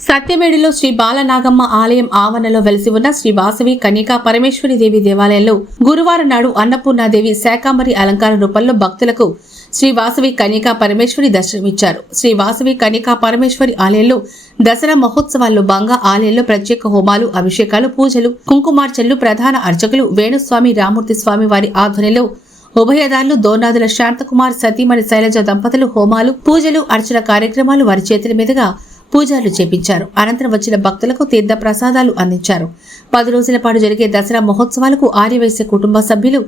సత్యమేడిలో శ్రీ బాలనాగమ్మ ఆలయం ఆవరణలో వెలిసి ఉన్న శ్రీ వాసవి కన్యకా పరమేశ్వరి దేవి దేవాలయంలో గురువారం నాడు అన్నపూర్ణాదేవి శాకాంబరి అలంకార రూపంలో భక్తులకు శ్రీ వాసవి కన్యకా పరమేశ్వరి దర్శనమిచ్చారు. శ్రీ వాసవి కన్యకా పరమేశ్వరి ఆలయంలో దసరా మహోత్సవాల్లో భాగంగా ఆలయంలో ప్రత్యేక హోమాలు అభిషేకాలు పూజలు కుంకుమార్చనలు ప్రధాన అర్చకులు వేణుస్వామి రామూర్తి స్వామి వారి ఆధ్వర్యంలో ఉభయదారులు దోనాదుల శాంతకుమార్ సతీమణి శైలజ దంపతులు హోమాలు పూజలు అర్చన కార్యక్రమాలు వారి చేతుల మీదుగా పూజలు చేపించారు. అనంతరం వచ్చిన భక్తులకు తీర్థ ప్రసాదాలు అందించారు. పది రోజుల పాటు జరిగే దసరా మహోత్సవాలకు ఆర్యవైశ్య కుటుంబ సభ్యులు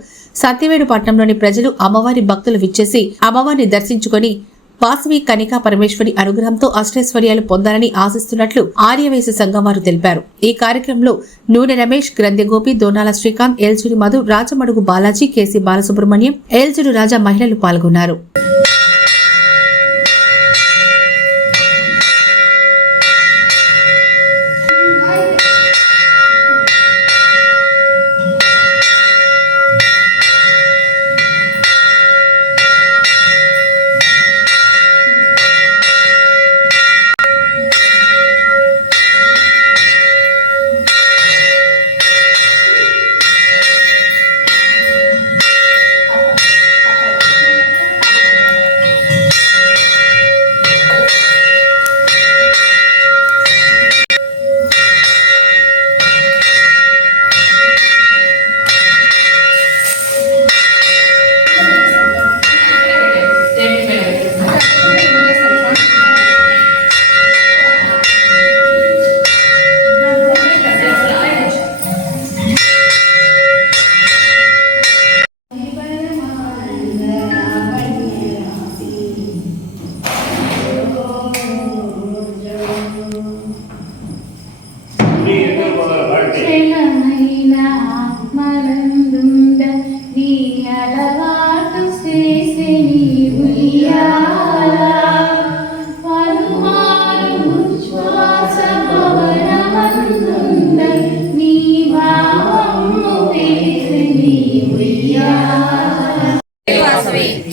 సత్యవేడు పట్టణంలోని ప్రజలు అమ్మవారి భక్తులు విచ్చేసి అమ్మవారిని దర్శించుకొని వాసవి కనికా పరమేశ్వరి అనుగ్రహంతో అష్టైశ్వర్యాలు పొందాలని ఆశిస్తున్నట్లు ఆర్యవేశ సంఘం వారు తెలిపారు. ఈ కార్యక్రమంలో నూనె రమేష్ గ్రంథిగోపి దోనాల శ్రీకాంత్ ఏల్చూరి మధు రాజమడుగు బాలాజీ కేసీ బాలసుబ్రహ్మణ్యం ఏల్చూరు రాజా మహిళలు పాల్గొన్నారు.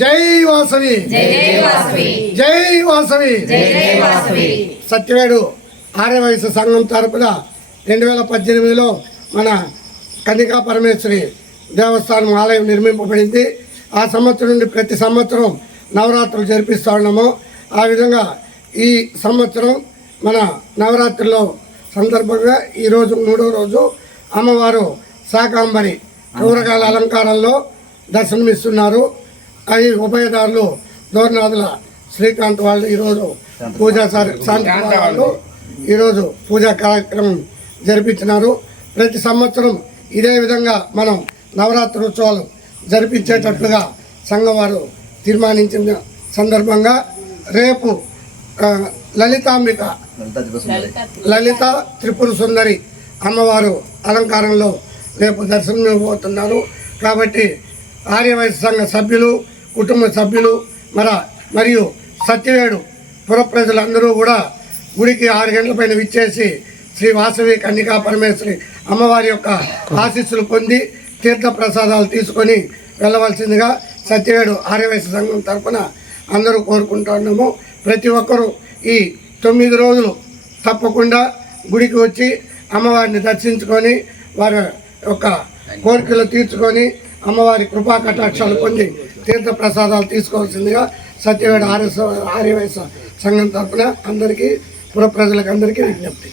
జై వాసవి. జై వాసవి. సత్యవేడు ఆర్య వయసు సంఘం తరపున రెండు వేల పద్దెనిమిదిలో మన కన్నికా పరమేశ్వరి దేవస్థానం ఆలయం నిర్మింపబడింది. ఆ సంవత్సరం నుండి ప్రతి సంవత్సరం నవరాత్రులు జరిపిస్తూ ఉన్నాము. ఆ విధంగా ఈ సంవత్సరం మన నవరాత్రిలో సందర్భంగా ఈరోజు మూడో రోజు అమ్మవారు శాకాంబరి కూరగాయల అలంకారంలో దర్శనమిస్తున్నారు. అవి ఉభయదారులు దోర్నాథుల శ్రీకాంత్ వాళ్ళు ఈరోజు పూజా శాంతి వాళ్ళు ఈరోజు పూజా కార్యక్రమం జరిపించినారు. ప్రతి సంవత్సరం ఇదే విధంగా మనం నవరాత్రి ఉత్సవాలు జరిపించేటట్లుగా సంఘం వారు తీర్మానించిన సందర్భంగా రేపు లలితాంబిక లలిత త్రిపుర సుందరి అమ్మవారు అలంకారంలో రేపు దర్శనం ఇవ్వబోతున్నారు కాబట్టి ఆర్యవైశ్య సంఘ సభ్యులు కుటుంబ సభ్యులు మర మరియు సత్యవేడు పుర ప్రజలందరూ కూడా గుడికి ఆరు గంటల పైన విచ్చేసి శ్రీ వాసవి కన్నికా పరమేశ్వరి అమ్మవారి యొక్క ఆశీస్సులు పొంది తీర్థ ప్రసాదాలు తీసుకొని వెళ్ళవలసిందిగా సత్యవేడు ఆర్యవేశ సంఘం తరపున అందరూ కోరుకుంటున్నాము ప్రతి ఒక్కరూ ఈ తొమ్మిది రోజులు తప్పకుండా గుడికి వచ్చి అమ్మవారిని దర్శించుకొని వారి యొక్క కోరికలు తీర్చుకొని అమ్మవారి కృపా కటాక్షాలు పొంది తీర్థ ప్రసాదాలు తీసుకోవాల్సిందిగా సత్యవేడ ఆర్యస్ ఆర్యవైశ్య సంఘం తరపున అందరికీ పుర ప్రజలకు అందరికీ విజ్ఞప్తి.